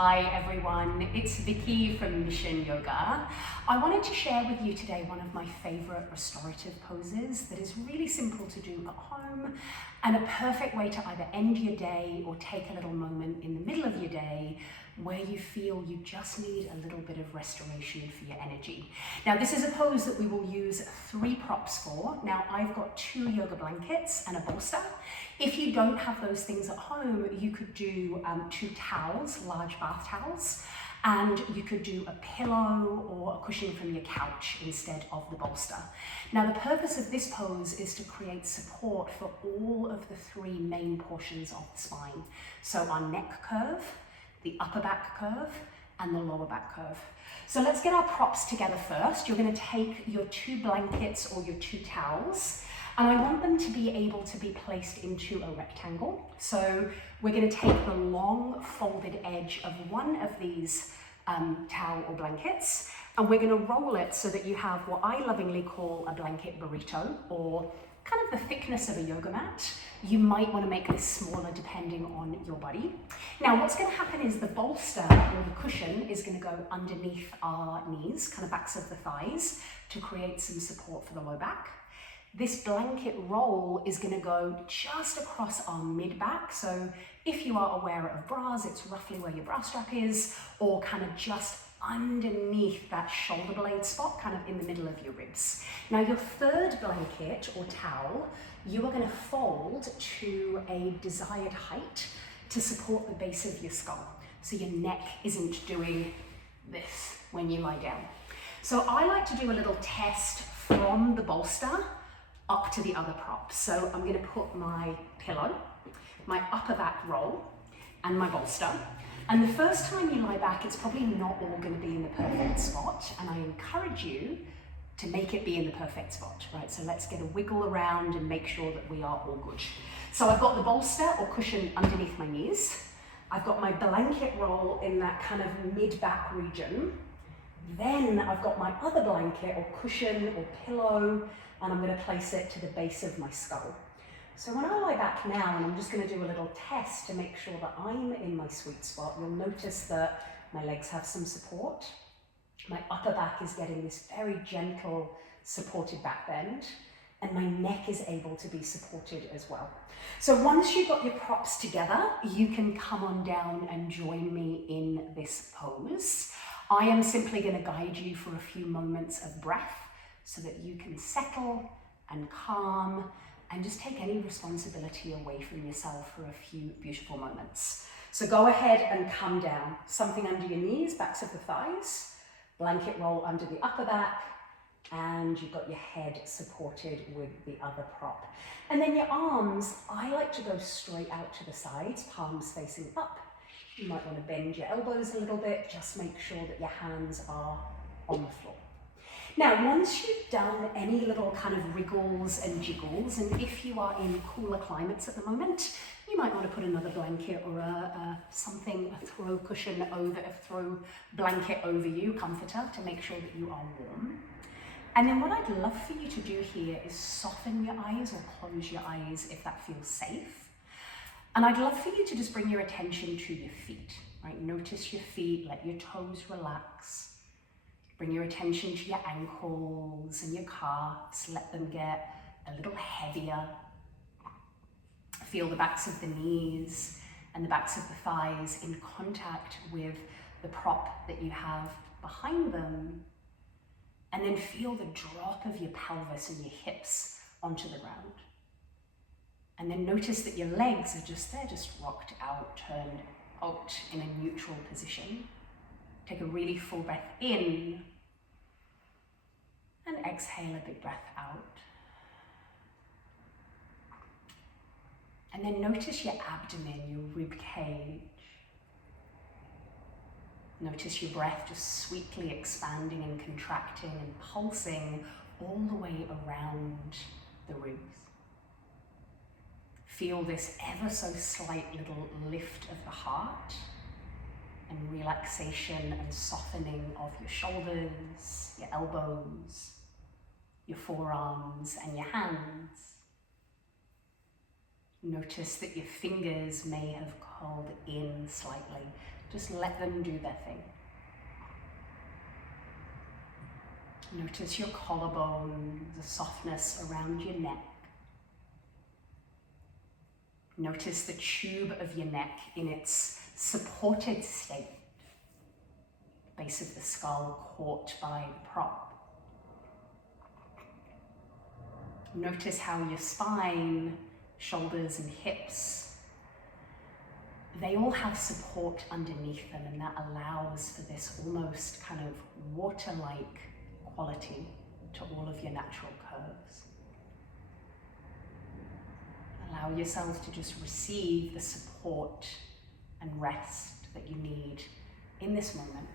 Hi everyone, it's Vicki from Mission Yoga. I wanted to share with you today one of my favorite restorative poses that is really simple to do at home and a perfect way to either end your day or take a little moment in the middle of your day where you feel you just need a little bit of restoration for your energy. Now this is a pose that we will use 3 props for. Now I've got 2 yoga blankets and a bolster. If you don't have those things at home, you could do 2 towels, large bath towels, and you could do a pillow or a cushion from your couch instead of the bolster. Now the purpose of this pose is to create support for all of the 3 main portions of the spine. So our neck curve, the upper back curve, and the lower back curve. So let's get our props together first. You're going to take your 2 blankets or your 2 towels, and I want them to be able to be placed into a rectangle. So we're going to take the long folded edge of one of these towel or blankets, and we're going to roll it so that you have what I lovingly call a blanket burrito, or kind of the thickness of a yoga mat. You might want to make this smaller depending on your body. Now what's going to happen is the bolster or the cushion is going to go underneath our knees, kind of backs of the thighs, to create some support for the low back. This blanket roll is going to go just across our mid back. So if you are aware of bras, it's roughly where your bra strap is, or kind of just underneath that shoulder blade spot, kind of in the middle of your ribs. Now your 3rd blanket or towel, you are going to fold to a desired height to support the base of your skull, so your neck isn't doing this when you lie down. So I like to do a little test from the bolster up to the other props. So I'm going to put my pillow, my upper back roll, and my bolster. And the first time you lie back, it's probably not all going to be in the perfect spot, and I encourage you to make it be in the perfect spot, right? So let's get a wiggle around and make sure that we are all good. So I've got the bolster or cushion underneath my knees. I've got my blanket roll in that kind of mid-back region. Then I've got my other blanket or cushion or pillow, and I'm going to place it to the base of my skull. So when I lie back now, and I'm just going to do a little test to make sure that I'm in my sweet spot, you'll notice that my legs have some support. My upper back is getting this very gentle supported back bend, and my neck is able to be supported as well. So once you've got your props together, you can come on down and join me in this pose. I am simply going to guide you for a few moments of breath so that you can settle and calm and just take any responsibility away from yourself for a few beautiful moments. So go ahead and come down. Something under your knees, backs of the thighs, blanket roll under the upper back, and you've got your head supported with the other prop. And then your arms, I like to go straight out to the sides, palms facing up. You might want to bend your elbows a little bit, just make sure that your hands are on the floor. Now, once you've done any little kind of wriggles and jiggles, and if you are in cooler climates at the moment, you might want to put another blanket or a throw cushion over, a throw blanket over you, comforter, to make sure that you are warm. And then what I'd love for you to do here is soften your eyes or close your eyes if that feels safe. And I'd love for you to just bring your attention to your feet, right? Notice your feet, let your toes relax. Bring your attention to your ankles and your calves, let them get a little heavier. Feel the backs of the knees and the backs of the thighs in contact with the prop that you have behind them. And then feel the drop of your pelvis and your hips onto the ground. And then notice that your legs are just rocked out, turned out in a neutral position. Take a really full breath in and exhale a big breath out. And then notice your abdomen, your rib cage. Notice your breath just sweetly expanding and contracting and pulsing all the way around the ribs. Feel this ever so slight little lift of the heart and relaxation and softening of your shoulders, your elbows, your forearms and your hands. Notice that your fingers may have curled in slightly Just let them do their thing. Notice your collarbone, the softness around your neck. Notice the tube of your neck in its supported state. Base of the skull caught by the prop. Notice how your spine, shoulders and hips, they all have support underneath them, and that allows for this almost kind of water-like quality to all of your natural curves. Allow yourself to just receive the support and rest that you need in this moment.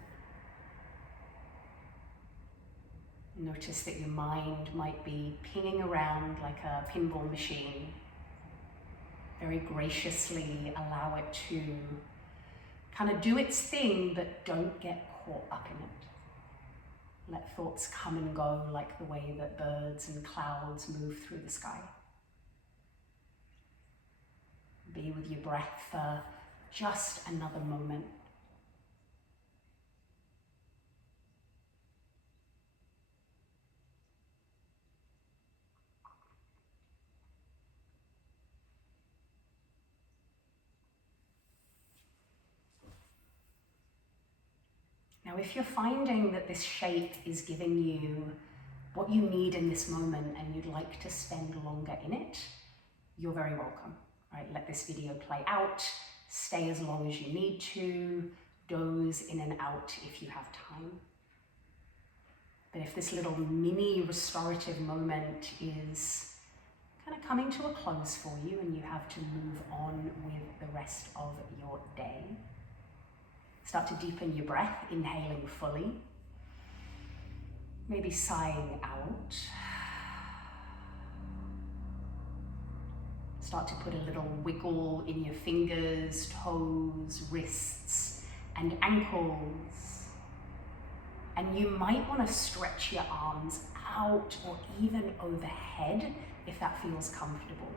Notice that your mind might be pinging around like a pinball machine. Very graciously allow it to kind of do its thing, but don't get caught up in it. Let thoughts come and go like the way that birds and clouds move through the sky. Be with your breath for just another moment. Now, if you're finding that this shape is giving you what you need in this moment and you'd like to spend longer in it, you're very welcome, right? Let this video play out, stay as long as you need to, doze in and out if you have time. But if this little mini restorative moment is kind of coming to a close for you and you have to move on with the rest of your day, start to deepen your breath, inhaling fully, maybe sighing out. Start to put a little wiggle in your fingers, toes, wrists, and ankles. And you might want to stretch your arms out or even overhead if that feels comfortable.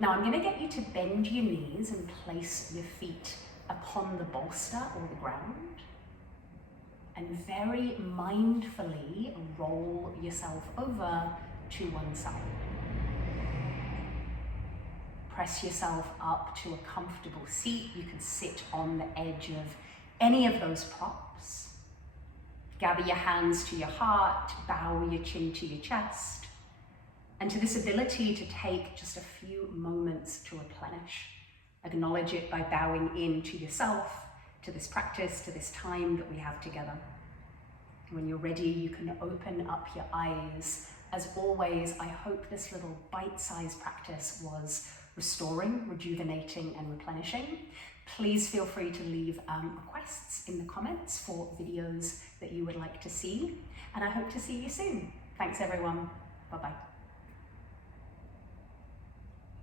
Now I'm going to get you to bend your knees and place your feet upon the bolster or the ground, and very mindfully roll yourself over to one side. Press yourself up to a comfortable seat. You can sit on the edge of any of those props. Gather your hands to your heart, bow your chin to your chest, and to this ability to take just a few moments to replenish. Acknowledge it by bowing in to yourself, to this practice, to this time that we have together. When you're ready, you can open up your eyes. As always, I hope this little bite-sized practice was restoring, rejuvenating, and replenishing. Please feel free to leave requests in the comments for videos that you would like to see, and I hope to see you soon. Thanks everyone, bye-bye.